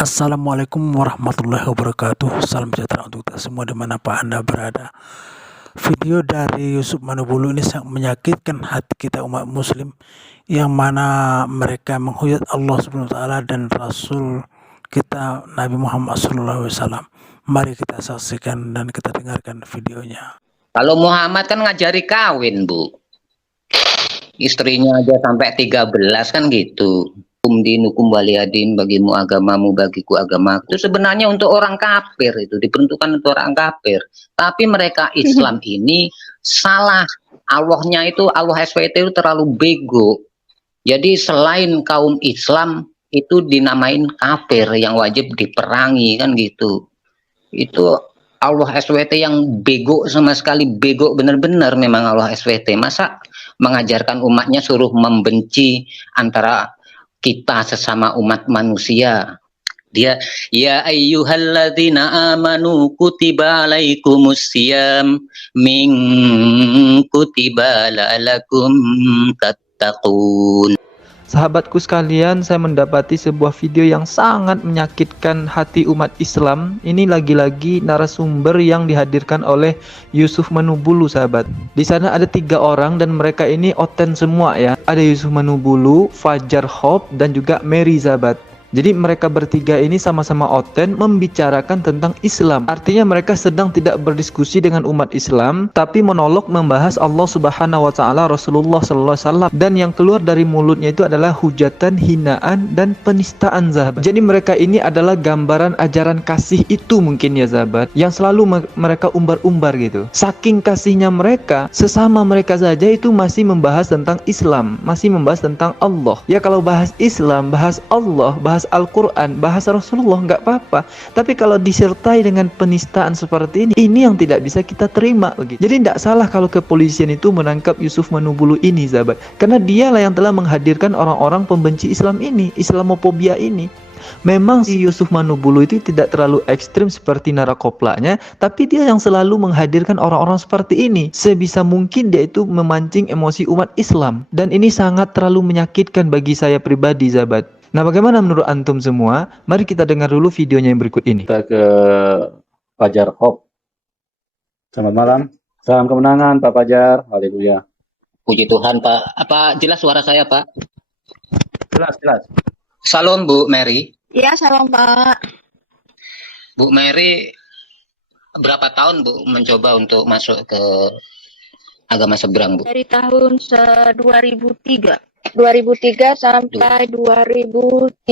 Assalamualaikum warahmatullahi wabarakatuh. Salam sejahtera untuk kita semua dimanapun Anda berada. Video dari Yusuf Manubulu ini sangat menyakitkan hati kita umat muslim, yang mana mereka menghujat Allah Subhanahu wa taala dan Rasul kita Nabi Muhammad SAW. Mari kita saksikan dan kita dengarkan videonya. Kalau Muhammad kan ngajari kawin, Bu. Istrinya aja sampai 13 kan gitu. Dinukum waliyadin, bagimu agamamu, bagiku agama. Itu sebenarnya untuk orang kafir, itu diperuntukkan untuk orang kafir. Tapi mereka Islam ini salah. Allahnya itu, Allah SWT itu terlalu bego. Jadi selain kaum Islam itu dinamain kafir yang wajib diperangi kan gitu. Itu Allah SWT yang bego, sama sekali bego bener-bener memang Allah SWT. Masa mengajarkan umatnya suruh membenci antara kita sesama umat manusia. Dia ya ayyuhalladzina amanu kutiba alaikumusiyam min kutiba la'alakum tattaqun. Sahabatku sekalian, saya mendapati sebuah video yang sangat menyakitkan hati umat Islam. Ini lagi-lagi narasumber yang dihadirkan oleh Yusuf Manubulu, sahabat. Di sana ada 3 orang dan mereka ini oten semua ya. Ada Yusuf Manubulu, Fajar Hope, dan juga Mary, sahabat. Jadi mereka bertiga ini sama-sama oten membicarakan tentang Islam. Artinya mereka sedang tidak berdiskusi dengan umat Islam, tapi monolog membahas Allah Subhanahu wa taala, Rasulullah sallallahu alaihi wasallam, dan yang keluar dari mulutnya itu adalah hujatan, hinaan, dan penistaan, sahabat. Jadi mereka ini adalah gambaran ajaran kasih itu mungkin ya, sahabat, yang selalu mereka umbar-umbar gitu. Saking kasihnya mereka, sesama mereka saja itu masih membahas tentang Islam, masih membahas tentang Allah. Ya kalau bahas Islam, bahas Allah, bahas Al-Quran, bahasa Rasulullah nggak apa-apa. Tapi kalau disertai dengan penistaan seperti ini yang tidak bisa kita terima begitu. Jadi tidak salah kalau kepolisian itu menangkap Yusuf Manubulu ini, sahabat, karena dialah yang telah menghadirkan orang-orang pembenci Islam ini, Islamofobia ini. Memang si Yusuf Manubulu itu tidak terlalu ekstrim seperti narakoplanya, tapi dia yang selalu menghadirkan orang-orang seperti ini. Sebisa mungkin dia itu memancing emosi umat Islam, dan ini sangat terlalu menyakitkan bagi saya pribadi, sahabat. Nah, bagaimana menurut antum semua? Mari kita dengar dulu videonya yang berikut ini. Kita ke Fajar Hope. Selamat malam. Salam kemenangan Pak Fajar. Haleluya. Puji Tuhan, Pak. Apa jelas suara saya, Pak? Jelas, jelas. Salam, Bu Mary. Iya, salam Pak. Bu Mary, berapa tahun Bu mencoba untuk masuk ke agama seberang, Bu? Dari tahun 2003. 2003 sampai 2013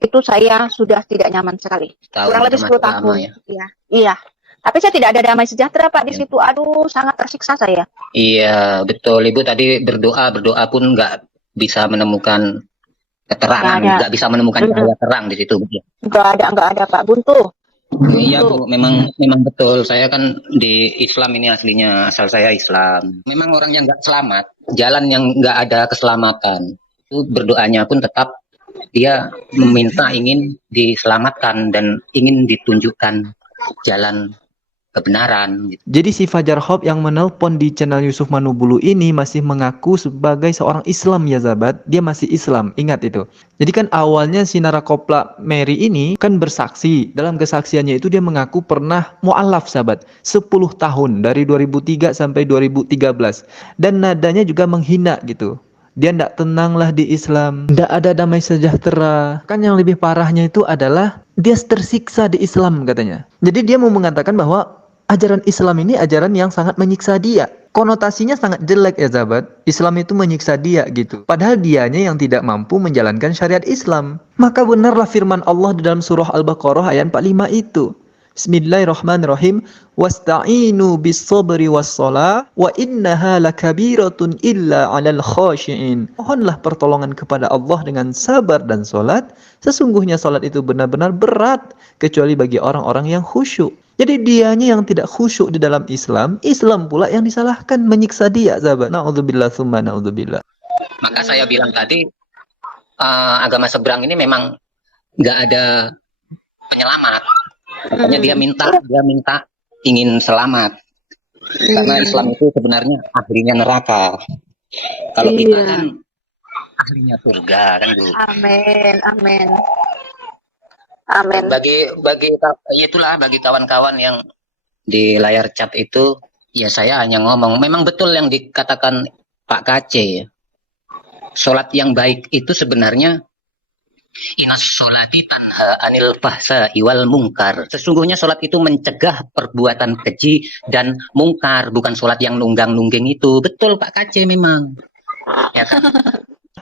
itu saya sudah tidak nyaman sekali. Kurang lebih 10 tahun. Ya? Iya, iya. Tapi saya tidak ada damai sejahtera, Pak, di situ. Aduh, sangat tersiksa saya. Iya, betul. Ibu tadi berdoa pun nggak bisa menemukan keterangan, nggak bisa menemukan cahaya terang di situ. Nggak ada, Pak. Buntu. Iya, Bu, memang betul. Saya kan di Islam ini aslinya, asal saya Islam. Memang orang yang nggak selamat, jalan yang nggak ada keselamatan. Itu berdoanya pun tetap dia meminta ingin diselamatkan dan ingin ditunjukkan jalan kebenaran. Jadi si Fajar Hope yang menelpon di channel Yusuf Manubulu ini masih mengaku sebagai seorang Islam ya, sahabat. Dia masih Islam, ingat itu. Jadi kan awalnya si narakopla Mary ini kan bersaksi. Dalam kesaksiannya itu dia mengaku pernah mu'alaf, sahabat, 10 tahun dari 2003 sampai 2013. Dan nadanya juga menghina gitu. Dia tidak tenang lah di Islam, tidak ada damai sejahtera. Kan yang lebih parahnya itu adalah dia tersiksa di Islam katanya. Jadi dia mau mengatakan bahwa ajaran Islam ini ajaran yang sangat menyiksa dia. Konotasinya sangat jelek ya, sahabat. Islam itu menyiksa dia gitu. Padahal dianya yang tidak mampu menjalankan syariat Islam. Maka benarlah firman Allah di dalam surah Al-Baqarah ayat 45 itu. Bismillahirrahmanirrahim. Wasta'inu bis-sabri was-shalah wa innaha lakabiratun illa 'alal khashi'in. Mohonlah pertolongan kepada Allah dengan sabar dan salat. Sesungguhnya salat itu benar-benar berat kecuali bagi orang-orang yang khusyuk. Jadi dianya yang tidak khusyuk di dalam Islam, Islam pula yang disalahkan, menyiksa dia, sahabat. Na'udzubillah tsumma na'udzubillah. Maka saya bilang tadi, agama seberang ini memang nggak ada penyelamat. Makanya dia minta ingin selamat. Karena Islam itu sebenarnya ahlinya neraka. Kalau kita kan ahlinya surga kan, Bu. Amin, amin. Amin. Itulah bagi kawan-kawan yang di layar chat itu, ya saya hanya ngomong, memang betul yang dikatakan Pak KC ya. Sholat yang baik itu sebenarnya inas sholati tanha anil fahsa iwal mungkar. Sesungguhnya sholat itu mencegah perbuatan keji dan mungkar, bukan sholat yang nunggang-nungging itu. Betul Pak KC memang. Ya kan?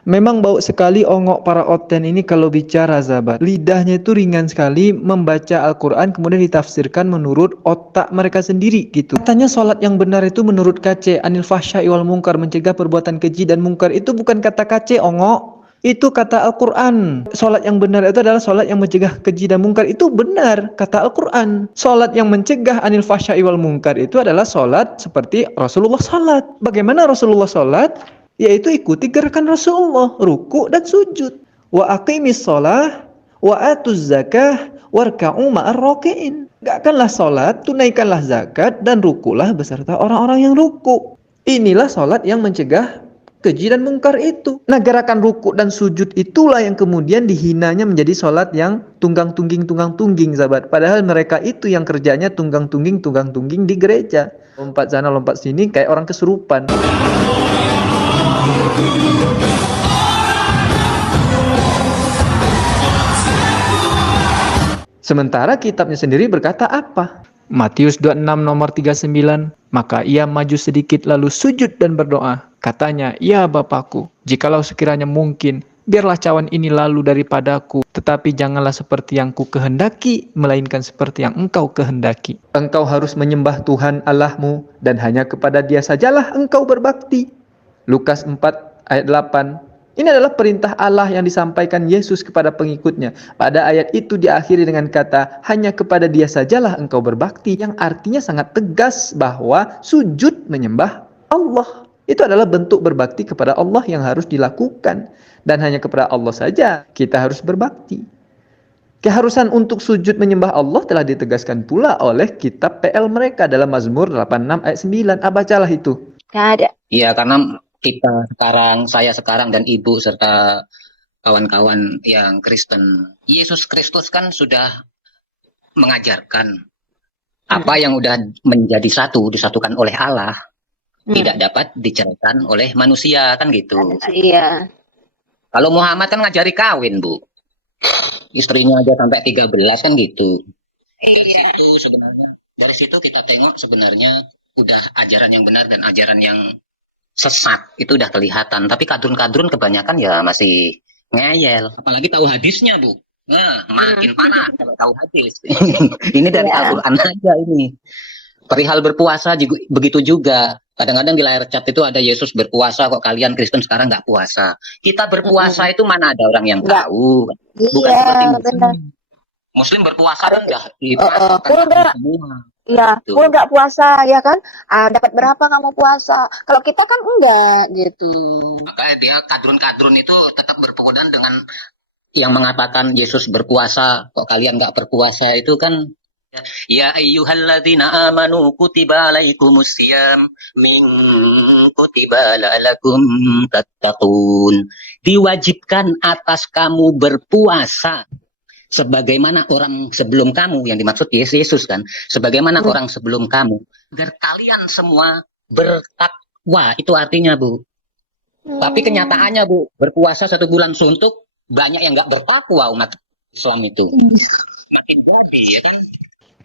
Memang bau sekali ongok para oten ini kalau bicara, sahabat. Lidahnya itu ringan sekali membaca Al-Quran kemudian ditafsirkan menurut otak mereka sendiri gitu. Katanya sholat yang benar itu menurut KC anil fahsya'i wal mungkar, mencegah perbuatan keji dan mungkar. Itu bukan kata KC ongok, itu kata Al-Quran. Sholat yang benar itu adalah sholat yang mencegah keji dan mungkar. Itu benar kata Al-Quran. Sholat yang mencegah anil fahsya'i wal mungkar itu adalah sholat seperti Rasulullah sholat. Bagaimana Rasulullah sholat? Yaitu ikuti gerakan Rasulullah, ruku dan sujud. Wa aqimis shalah wa atuz zakah warka'u ma'ar raki'in. Tegakkanlah salat, tunaikanlah zakat dan rukulah beserta orang-orang yang ruku. Inilah salat yang mencegah keji dan mungkar itu. Nah, gerakan ruku dan sujud itulah yang kemudian dihinanya menjadi salat yang tunggang-tungging, sahabat. Padahal mereka itu yang kerjanya tunggang-tungging di gereja. Lompat sana, lompat sini kayak orang kesurupan. Sementara kitabnya sendiri berkata apa? Matius 26 nomor 39. Maka ia maju sedikit lalu sujud dan berdoa. Katanya, ya Bapakku, jikalau sekiranya mungkin, biarlah cawan ini lalu daripadaku. Tetapi janganlah seperti yang ku kehendaki, melainkan seperti yang engkau kehendaki. Engkau harus menyembah Tuhan Allahmu, dan hanya kepada Dia sajalah engkau berbakti. Lukas 4 ayat 8. Ini adalah perintah Allah yang disampaikan Yesus kepada pengikutnya. Pada ayat itu diakhiri dengan kata, hanya kepada Dia sajalah engkau berbakti, yang artinya sangat tegas bahwa sujud menyembah Allah. Itu adalah bentuk berbakti kepada Allah yang harus dilakukan. Dan hanya kepada Allah saja kita harus berbakti. Keharusan untuk sujud menyembah Allah telah ditegaskan pula oleh kitab PL mereka dalam Mazmur 86 ayat 9. Bacalah itu. Nggak ada. Iya, karena saya sekarang dan ibu serta kawan-kawan yang Kristen, Yesus Kristus kan sudah mengajarkan apa yang udah menjadi satu, disatukan oleh Allah, tidak dapat diceraikan oleh manusia, kan gitu. Iya. Kalau Muhammad kan ngajari kawin, Bu. Istrinya aja sampai 13 kan gitu. Iya. Itu sebenarnya dari situ kita tengok sebenarnya udah ajaran yang benar dan ajaran yang sesat itu udah kelihatan, tapi kadrun-kadrun kebanyakan ya masih ngeyel, apalagi tahu hadisnya, Bu. Nah, makin parah kalau tahu hadis. Ini dari Al-Quran aja ini. Perihal berpuasa juga, begitu juga. Kadang-kadang di layar chat itu ada Yesus berpuasa, kok kalian Kristen sekarang nggak puasa. Kita berpuasa itu mana ada orang yang tahu. Bukan seperti Muslim. Muslim berpuasa kan enggak dipasangkan semua. Iya, full nggak puasa ya kan? Dapat berapa kamu puasa? Kalau kita kan enggak gitu. Makanya dia kadrun-kadrun itu tetap berpegang dengan yang mengatakan Yesus berpuasa, kok kalian nggak berpuasa itu kan. Ya ayyuhalladzina amanu kutiba alaikumusiyam min kutiba la'alakum tattaqun. Diwajibkan atas kamu berpuasa sebagaimana orang sebelum kamu, yang dimaksud Yesus kan, sebagaimana orang sebelum kamu, agar kalian semua bertakwa. Itu artinya, Bu. Tapi kenyataannya, Bu, berpuasa 1 bulan suntuk, banyak yang nggak bertakwa umat Islam itu. Makin jadi, ya kan?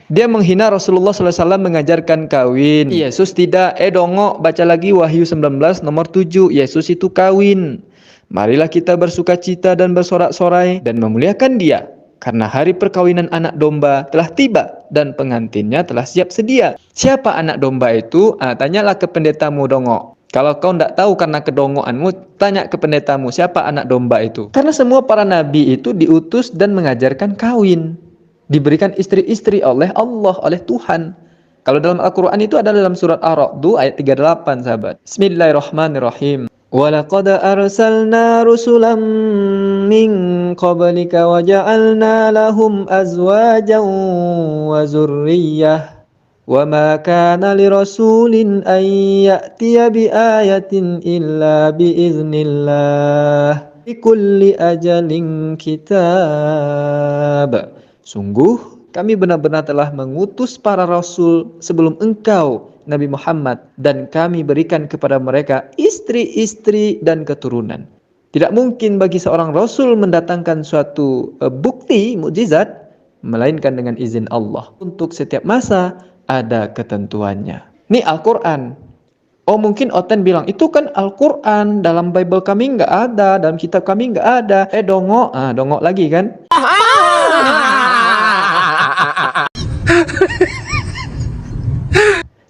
Dia menghina Rasulullah SAW mengajarkan kawin. Yesus tidak. Dongok, baca lagi Wahyu 19 nomor 7. Yesus itu kawin. Marilah kita bersuka cita dan bersorak-sorai dan memuliakan Dia. Karena hari perkawinan anak domba telah tiba dan pengantinnya telah siap sedia. Siapa anak domba itu? Tanyalah ke pendetamu, dongok. Kalau kau tidak tahu karena kedongoanmu, tanya ke pendetamu siapa anak domba itu. Karena semua para nabi itu diutus dan mengajarkan kawin. Diberikan istri-istri oleh Allah, oleh Tuhan. Kalau dalam Al-Quran itu ada dalam surat Ar-Ra'd ayat 38, sahabat. Bismillahirrahmanirrahim. وَلَقَدْ أَرْسَلْنَا رُسُلًا مِّن قَبْلِكَ وَجَعَلْنَا لَهُمْ أَزْوَاجًا وَذُرِّيَّةً وَمَا كَانَ لِرَسُولٍ أَن يَأْتِيَ بِآيَةٍ إِلَّا بِإِذْنِ اللَّهِ لِكُلِّ أَجَلٍ كِتَابٌ. Sungguh, kami benar-benar telah mengutus para rasul sebelum engkau, Nabi Muhammad, dan kami berikan kepada mereka istri-istri dan keturunan. Tidak mungkin bagi seorang rasul mendatangkan suatu bukti, mukjizat, melainkan dengan izin Allah. Untuk setiap masa ada ketentuannya. Ini Al-Quran. Oh mungkin Oten bilang, itu kan Al-Quran, dalam Bible kami nggak ada, dalam kitab kami nggak ada. Dongok, dongok lagi kan.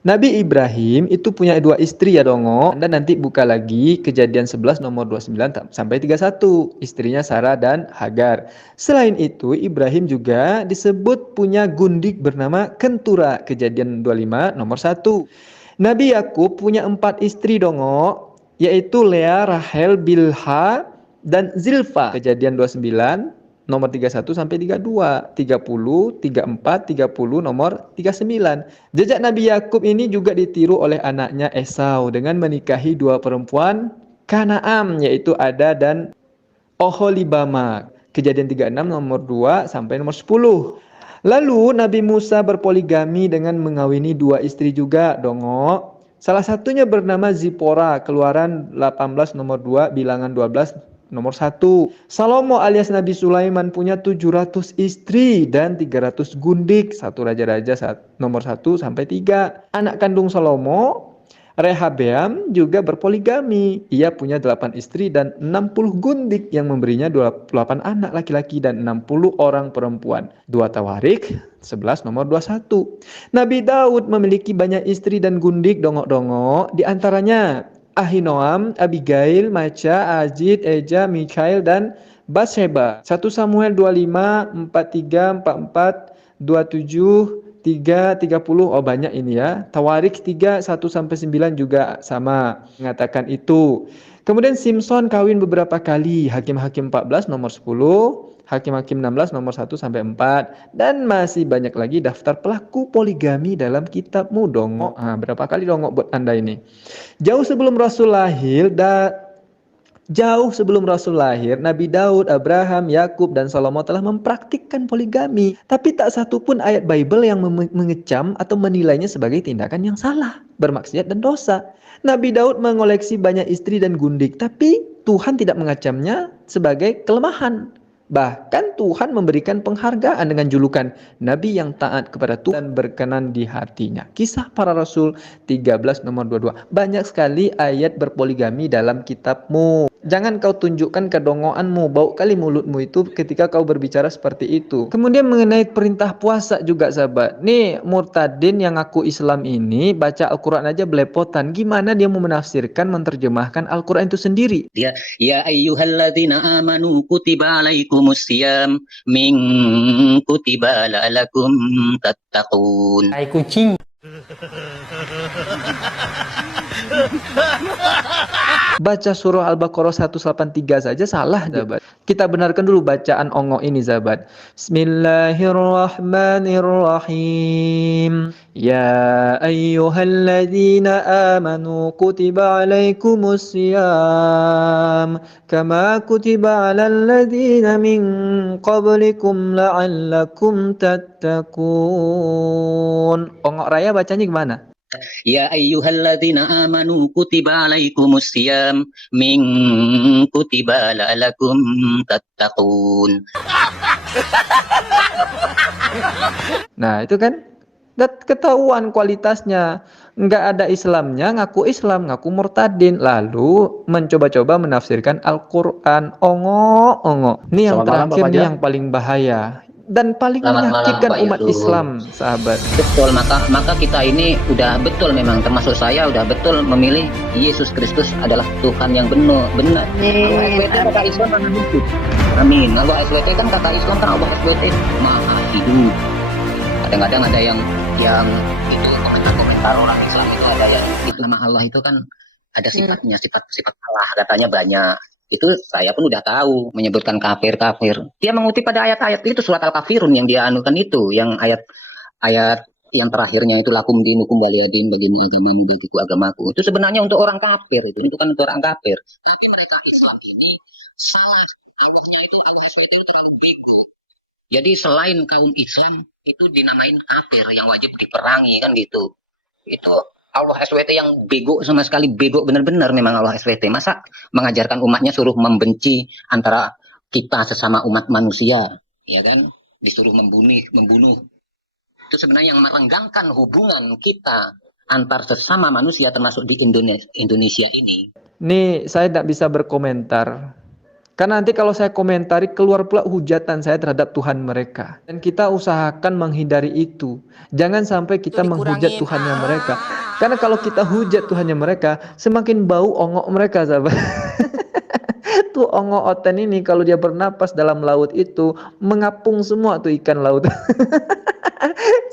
Nabi Ibrahim itu punya 2 istri ya dongo. Anda nanti buka lagi Kejadian 11 nomor 29 sampai 31. Istrinya Sarah dan Hagar. Selain itu Ibrahim juga disebut punya gundik bernama Kentura. Kejadian 25 nomor 1. Nabi Yakub punya 4 istri dongo. Yaitu Lea, Rahel, Bilha, dan Zilfa. Kejadian 29 nomor 31 sampai 32, 30, 34, 30, nomor 39. Jejak Nabi Yakub ini juga ditiru oleh anaknya Esau dengan menikahi 2 perempuan Kanaan, yaitu Ada dan Oholibama. Kejadian 36 nomor 2 sampai nomor 10. Lalu Nabi Musa berpoligami dengan mengawini 2 istri juga, dongo. Salah satunya bernama Zipora, Keluaran 18 nomor 2, Bilangan 12 nomor 1. Salomo alias Nabi Sulaiman punya 700 istri dan 300 gundik. 1 Raja-Raja nomor 1 sampai 3. Anak kandung Salomo, Rehabeam, juga berpoligami. Ia punya 8 istri dan 60 gundik yang memberinya 28 anak laki-laki dan 60 orang perempuan. 2 Tawarik 11 nomor 21. Nabi Daud memiliki banyak istri dan gundik, dongok-dongok. Di antaranya Ahinoam, Abigail, Maca, Ajit, Eja, Mikhail, dan Bathsheba. 1 Samuel 25, 43, 44, 27, 3, 30. Oh banyak ini ya. Tawarik 3, 1-9 juga sama mengatakan itu. Kemudian Simson kawin beberapa kali. Hakim-Hakim 14 nomor 10. Hakim-Hakim 16 nomor 1 sampai 4, dan masih banyak lagi daftar pelaku poligami dalam kitabmu dongok. Berapa kali dongok buat Anda ini? Jauh sebelum Rasul lahir, Nabi Daud, Abraham, Yakub, dan Salomo telah mempraktikkan poligami. Tapi tak satu pun ayat Bible yang mengecam atau menilainya sebagai tindakan yang salah, bermaksiat dan dosa. Nabi Daud mengoleksi banyak istri dan gundik, tapi Tuhan tidak mengecamnya sebagai kelemahan. Bahkan Tuhan memberikan penghargaan dengan julukan Nabi yang taat kepada Tuhan dan berkenan di hatinya. Kisah Para Rasul 13 nomor 22. Banyak sekali ayat berpoligami dalam kitabmu. Jangan kau tunjukkan kedongoanmu, bau kali mulutmu itu ketika kau berbicara seperti itu. Kemudian mengenai perintah puasa juga sahabat. Nih murtadin yang ngaku Islam ini baca Al-Quran aja belepotan. Gimana dia mau menafsirkan, menerjemahkan Al-Quran itu sendiri? Dia, ya ayyuhalladzina amanu kutiba alaikumusiyam min kutiba la'alakum tattaqun. Tai kucing. Baca surah Al-Baqarah 183 saja salah, sahabat. Kita benarkan dulu bacaan ongok ini, sahabat. Bismillahirrahmanirrahim. Ya ayyuhalladzina amanu kutiba alaikumusiyam kama kutiba alal ladzina min qablikum la'allakum tattaqun. Ongok raya bacanya gimana? Ya ayyuhalladzina amanu kutiba alaikumusiyam min kutiba la'alakum tattaqun. Nah itu kan ketahuan kualitasnya. Nggak ada Islamnya, ngaku Islam, ngaku murtadin, lalu mencoba-coba menafsirkan Al-Quran. Ongok. Ini yang terakhir nih yang paling bahaya dan paling menyakitkan umat Islam, sahabat. Betul, maka kita ini udah betul, memang termasuk saya udah betul memilih Yesus Kristus adalah Tuhan yang benar. Amin. Kata Islam kan hidup. Amin. Kalau SWT kan kata Islam kan Allah SWT maha hidup. Kadang-kadang ada yang itu komentar orang Islam itu ada yang itu nama Allah itu kan ada sifatnya, sifat Allah katanya banyak. Itu saya pun udah tahu, menyebutkan kafir. Dia mengutip pada ayat-ayat itu, surat Al-Kafirun yang dia anukan itu, yang ayat yang terakhirnya itu lakum dinukum waliyadin, bagimu agamamu bagiku agamaku. Itu sebenarnya untuk orang kafir, itu kan untuk orang kafir. Tapi mereka Islam ini salah. Allahnya itu Allah SWT itu terlalu bego. Jadi selain kaum Islam itu dinamain kafir yang wajib diperangi kan gitu. Itu Allah SWT yang bego sama sekali, bego benar-benar memang Allah SWT. Masa mengajarkan umatnya suruh membenci antara kita sesama umat manusia, ya kan? Disuruh membunuh. Itu sebenarnya yang merenggangkan hubungan kita antar sesama manusia termasuk di Indonesia ini. Nih, saya tidak bisa berkomentar. Karena nanti kalau saya komentari, keluar pula hujatan saya terhadap Tuhan mereka. Dan kita usahakan menghindari itu. Jangan sampai kita menghujat Tuhannya mereka. Karena kalau kita hujat Tuhannya mereka, semakin bau ongok mereka, sahabat. Tuh ongok oten ini kalau dia bernapas dalam laut itu, mengapung semua tuh ikan laut.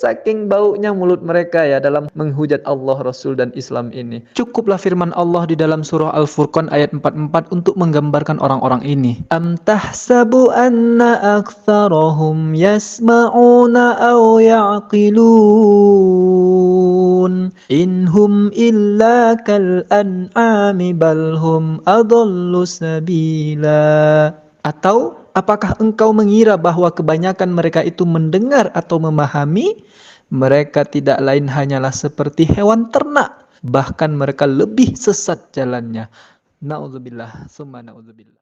Saking baunya mulut mereka ya dalam menghujat Allah, Rasul dan Islam ini. Cukuplah firman Allah di dalam surah Al-Furqan ayat 44 untuk menggambarkan orang-orang ini. Am tahsabu anna aktsarahum yasma'una aw ya'qilun inhum illa kal an'ami bal hum adallu sabila. Atau apakah engkau mengira bahwa kebanyakan mereka itu mendengar atau memahami? Mereka tidak lain hanyalah seperti hewan ternak, bahkan mereka lebih sesat jalannya. Na'udzubillah, summa na'udzubillah.